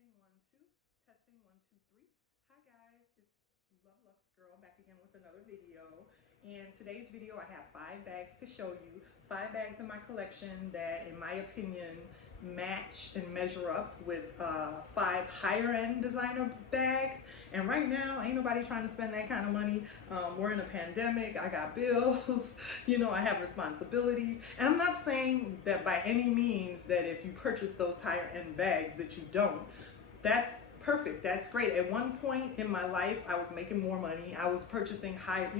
Testing 1 2. Testing 1 2 3. Hi guys, it's Love Lux Girl back again with another video. And today's video, I have 5 bags to show you. 5 bags in my collection that, in my opinion, match and measure up with 5 higher end designer bags. And right now, ain't nobody trying to spend that kind of money. We're in a pandemic. I got bills. You know, I have responsibilities. And I'm not saying that by any means that if you purchase those higher end bags that you don't. That's perfect. That's great. At one point in my life, I was making more money. I was purchasing higher,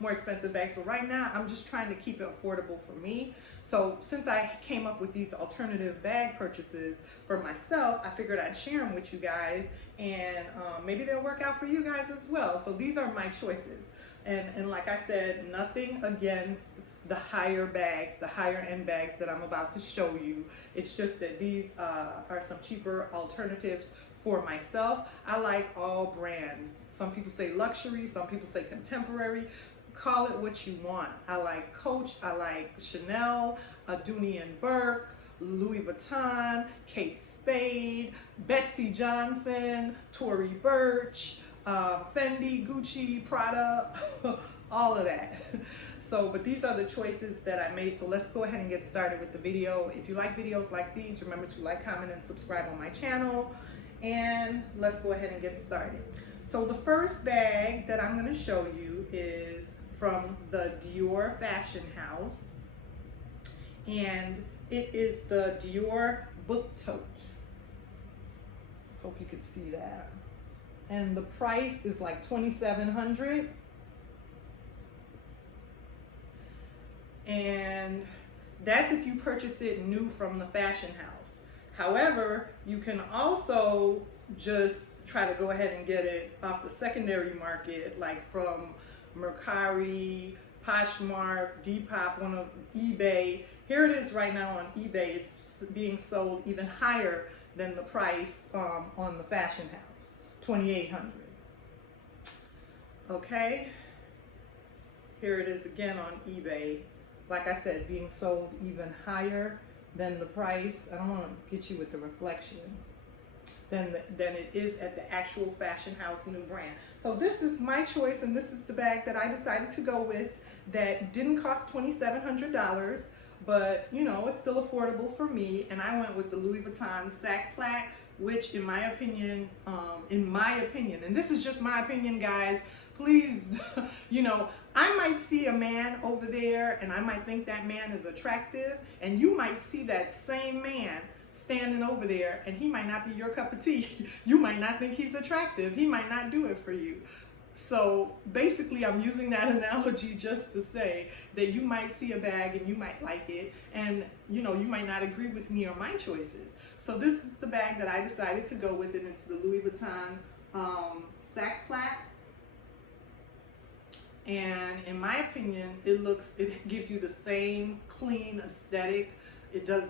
more expensive bags. But right now, I'm just trying to keep it affordable for me. So since I came up with these alternative bag purchases for myself, I figured I'd share them with you guys, and maybe they'll work out for you guys as well. So these are my choices. And like I said, nothing against the higher bags, the higher end bags that I'm about to show you. It's just that these are some cheaper alternatives for myself. I like all brands. Some people say luxury, some people say contemporary. Call it what you want. I like Coach, I like Chanel, Dooney & Burke, Louis Vuitton, Kate Spade, Betsy Johnson, Tory Burch, Fendi, Gucci, Prada, all of that. So, but these are the choices that I made. So let's go ahead and get started with the video. If you like videos like these, remember to like, comment, and subscribe on my channel. And let's go ahead and get started. So the first bag that I'm going to show you is from the Dior fashion house. And it is the Dior book tote. Hope you could see that. And the price is like $2,700. And that's if you purchase it new from the fashion house. However, you can also just try to go ahead and get it off the secondary market, like from Mercari, Poshmark, Depop, one of eBay. Here it is right now on eBay. It's being sold even higher than the price on the fashion house, $2,800. Okay, here it is again on eBay. Like I said, being sold even higher than the price. I don't want to get you with the reflection. Than it is at the actual fashion house new brand. So this is my choice, and this is the bag that I decided to go with that didn't cost $2,700, but it's still affordable for me. And I went with the Louis Vuitton Sac Plaque, which in my opinion, and this is just my opinion, guys, please, I might see a man over there and I might think that man is attractive, and you might see that same man standing over there and he might not be your cup of tea. You might not think he's attractive. He might not do it for you. So basically, I'm using that analogy just to say that you might see a bag and you might like it, and you might not agree with me or my choices. So this is the bag that I decided to go with, and it's the Louis Vuitton Sac Plaque. And in my opinion, it gives you the same clean aesthetic. It does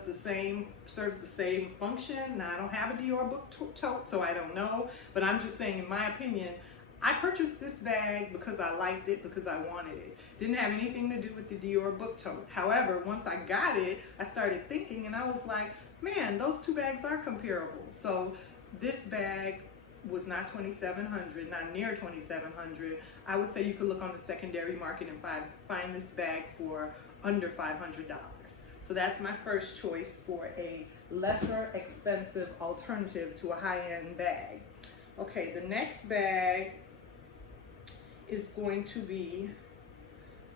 serves the same function. Now, I don't have a Dior book tote, so I don't know, but I'm just saying, in my opinion, I purchased this bag because I liked it, because I wanted it. Didn't have anything to do with the Dior book tote. However, once I got it, I started thinking, and I was like, man, those two bags are comparable. So this bag was not $2,700, not near $2,700. I would say you could look on the secondary market and find this bag for under $500. So that's my first choice for a lesser expensive alternative to a high-end bag. Okay, the next bag is going to be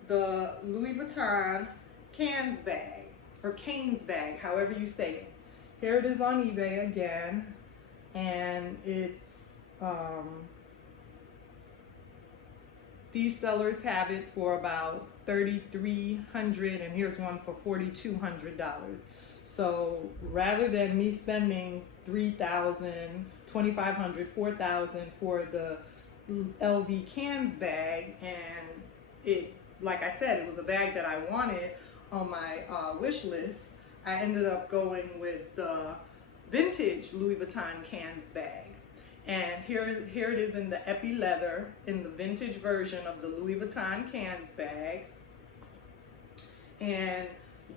the Louis Vuitton Canes bag, or Canes bag, however you say it. Here it is on eBay again, and it's these sellers have it for about $3,300, and here's one for $4,200. So rather than me spending $3,000, $2,500, $4,000 for the LV Canes bag, and it, like I said, it was a bag that I wanted on my wish list, I ended up going with the vintage Louis Vuitton Canes bag. And here it is in the epi leather, in the vintage version of the Louis Vuitton Canes bag. And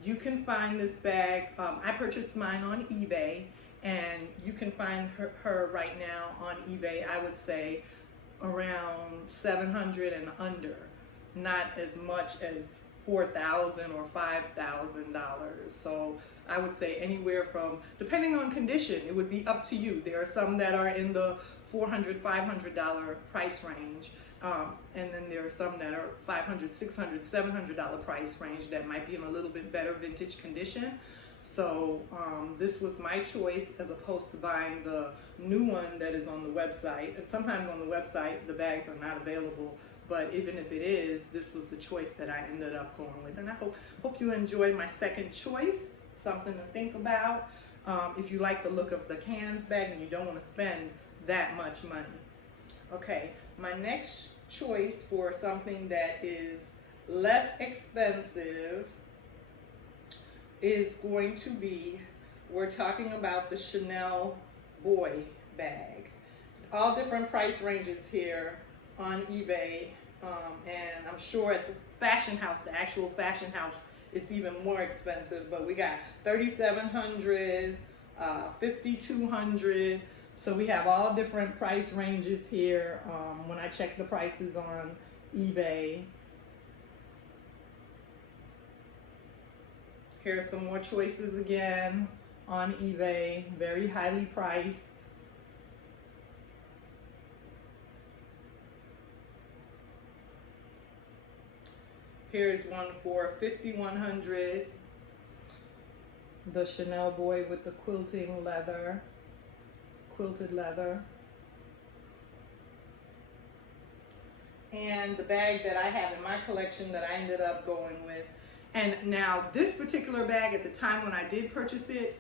you can find this bag, I purchased mine on eBay, and you can find her right now on eBay, I would say around $700 and under, not as much as $4,000 or $5,000. So I would say anywhere from, depending on condition, it would be up to you. There are some that are in the $400, $500 price range. And then there are some that are $500, $600, $700 price range that might be in a little bit better vintage condition. So this was my choice as opposed to buying the new one that is on the website. And sometimes on the website the bags are not available, but even if it is, this was the choice that I ended up going with. And I hope you enjoy my second choice, something to think about if you like the look of the Cannes bag and you don't want to spend that much money. Okay, my next choice for something that is less expensive is going to be, we're talking about the Chanel boy bag. All different price ranges here on eBay, and I'm sure at the fashion house, the actual fashion house, it's even more expensive, but we got $3,700, $5,200. So we have all different price ranges here when I check the prices on eBay. Here are some more choices again on eBay, very highly priced. Here's one for $5,100, the Chanel boy with the quilting leather, quilted leather. And the bag that I have in my collection that I ended up going with. And now this particular bag, at the time when I did purchase it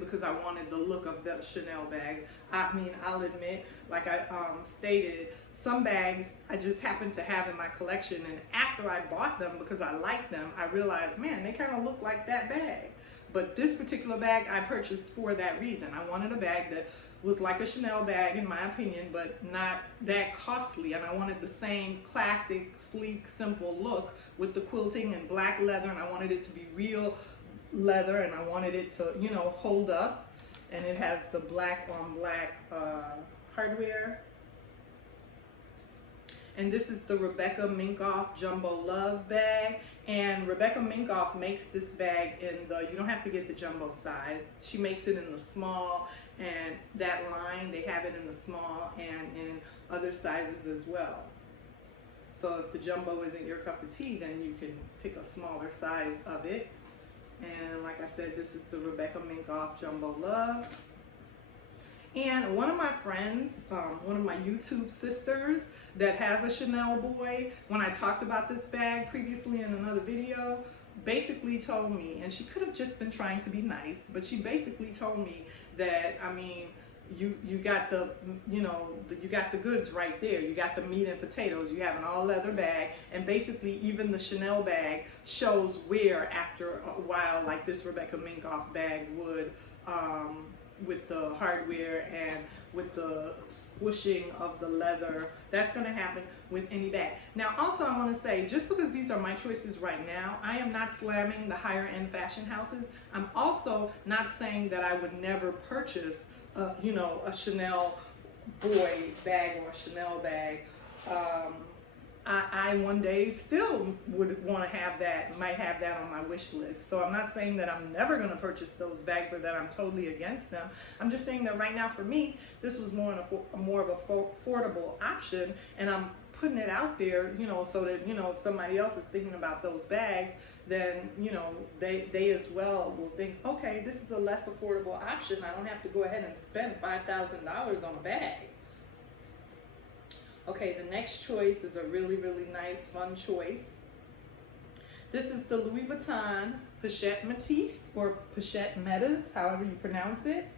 because I wanted the look of the Chanel bag. I mean, I'll admit, like I stated, some bags I just happened to have in my collection, and after I bought them because I liked them, I realized, man, they kind of look like that bag. But this particular bag I purchased for that reason. I wanted a bag that was like a Chanel bag in my opinion, but not that costly, and I wanted the same classic, sleek, simple look with the quilting and black leather, and I wanted it to be real leather, and I wanted it to, you know, hold up, and it has the black on black hardware. And this is the Rebecca Minkoff Jumbo Love bag. And Rebecca Minkoff makes this bag in the, you don't have to get the jumbo size. She makes it in the small, and that line, they have it in the small and in other sizes as well. So if the jumbo isn't your cup of tea, then you can pick a smaller size of it. And like I said, this is the Rebecca Minkoff Jumbo Love. And one of my friends, one of my YouTube sisters that has a Chanel boy, when I talked about this bag previously in another video, basically told me, and she could have just been trying to be nice, but she basically told me that, I mean, you got the, you know, you got the goods right there. You got the meat and potatoes. You have an all leather bag, and basically even the Chanel bag shows wear after a while, like this Rebecca Minkoff bag would, with the hardware and with the squishing of the leather. That's going to happen with any bag. Now also I want to say, just because these are my choices right now, I am not slamming the higher end fashion houses. I'm also not saying that I would never purchase you know, a Chanel boy bag or a Chanel bag. I one day still would want to have that, might have that on my wish list. So I'm not saying that I'm never going to purchase those bags or that I'm totally against them. I'm just saying that right now for me, this was more of a affordable option, and I'm putting it out there, you know, so that, you know, if somebody else is thinking about those bags, then, you know, they as well will think, okay, this is a less affordable option. I don't have to go ahead and spend $5,000 on a bag. Okay, the next choice is a really, really nice, fun choice. This is the Louis Vuitton Pichette Matisse, or Pichette Metas, however you pronounce it.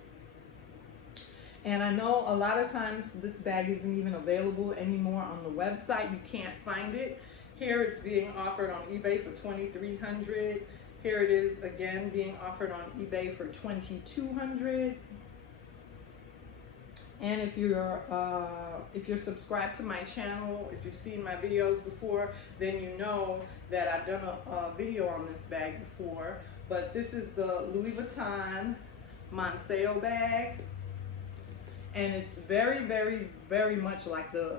And I know a lot of times this bag isn't even available anymore on the website. You can't find it. Here it's being offered on eBay for $2,300. Here it is again being offered on eBay for $2,200. And if you're subscribed to my channel, if you've seen my videos before, then you know that I've done a video on this bag before. But this is the Louis Vuitton Manseo bag. And it's very, very, very much like the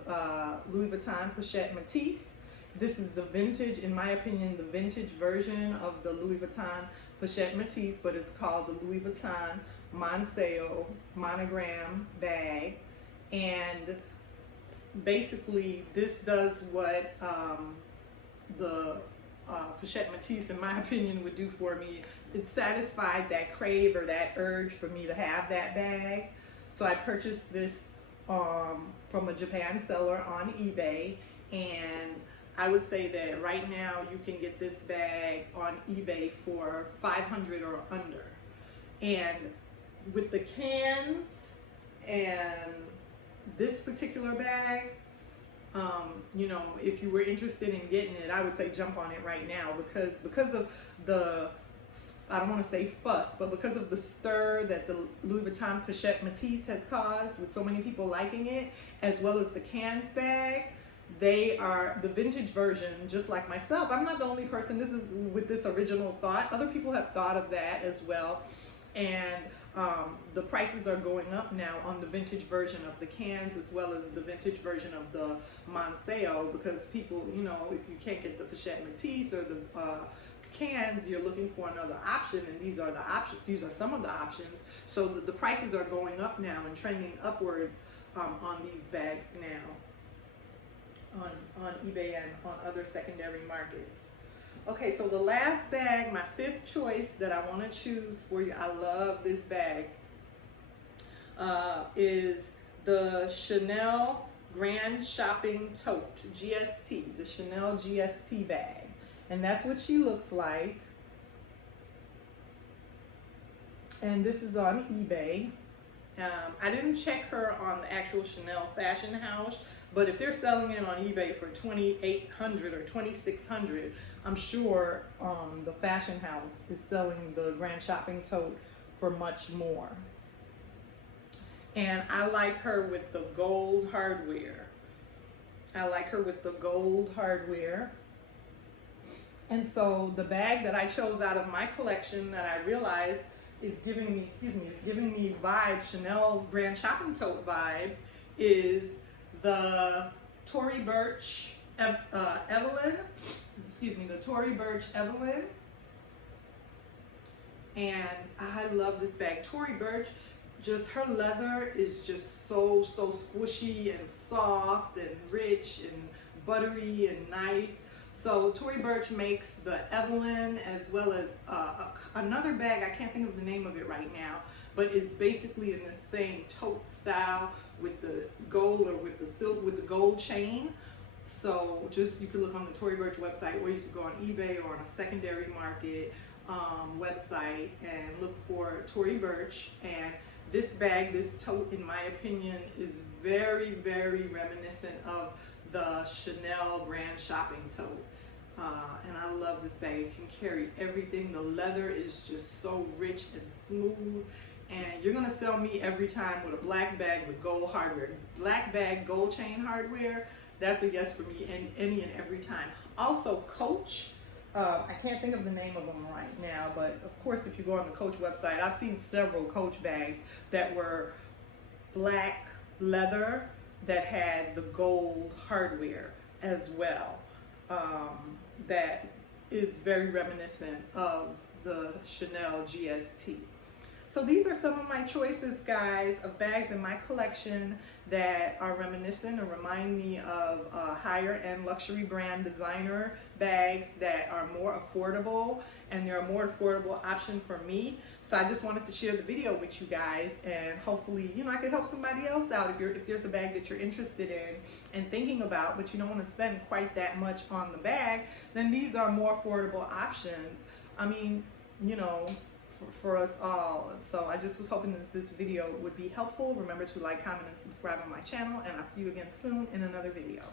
Louis Vuitton Pichette Matisse. This is the vintage, in my opinion, the vintage version of the Louis Vuitton Pichette Matisse, but it's called the Louis Vuitton Manseo monogram bag. And basically this does what the Pichette Matisse, in my opinion, would do for me. It satisfied that crave or that urge for me to have that bag. So I purchased this from a Japan seller on eBay, and I would say that right now you can get this bag on eBay for $500 or under. And with the cans and this particular bag, you know, if you were interested in getting it, I would say jump on it right now, because of the, I don't want to say fuss, but because of the stir that the Louis Vuitton Pichette Matisse has caused with so many people liking it, as well as the cans bag. They are the vintage version, just like myself. I'm not the only person this is with this original thought. Other people have thought of that as well. And the prices are going up now on the vintage version of the cans, as well as the vintage version of the Manseo, because people, you know, if you can't get the Pichette Matisse or the cans, you're looking for another option, and these are the options. These are some of the options. So the prices are going up now and trending upwards on these bags now on eBay and on other secondary markets. Okay, so the last bag, my fifth choice that I want to choose for you, I love this bag, is the Chanel Grand Shopping Tote, GST, the Chanel GST bag. And that's what she looks like. And this is on eBay. I didn't check her on the actual Chanel Fashion House, but if they're selling it on eBay for $2,800 or $2,600, I'm sure the Fashion House is selling the Grand Shopping Tote for much more. And I like her with the gold hardware. I like her with the gold hardware. And so the bag that I chose out of my collection that I realized is giving me, is giving me vibes, Chanel Grand Shopping Tote vibes, is the Tory Burch Evelyn, the Tory Burch Evelyn. And I love this bag. Tory Burch, just her leather is just so squishy and soft and rich and buttery and nice. So Tory Burch makes the Evelyn, as well as another bag, I can't think of the name of it right now, but it's basically in the same tote style with the gold, or with the silk, with the gold chain. So just, you can look on the Tory Burch website, or you could go on eBay or on a secondary market website and look for Tory Burch. And this bag, this tote, in my opinion, is very, very reminiscent of the Chanel Grand Shopping Tote. And I love this bag. It can carry everything. The leather is just so rich and smooth. And you're gonna sell me every time with a black bag with gold hardware. Black bag, gold chain hardware, that's a yes for me, and any and every time. Also Coach, I can't think of the name of them right now, but of course if you go on the Coach website, I've seen several Coach bags that were black leather that had the gold hardware as well. That is very reminiscent of the Chanel GST. So these are some of my choices, guys, of bags in my collection that are reminiscent or remind me of higher end luxury brand designer bags that are more affordable, and they're a more affordable option for me. So I just wanted to share the video with you guys, and hopefully, you know, I could help somebody else out. If there's a bag that you're interested in and thinking about, but you don't want to spend quite that much on the bag, then these are more affordable options. I mean, you know, for us all. So I just was hoping that this video would be helpful. Remember to like, comment, and subscribe on my channel, and I'll see you again soon in another video.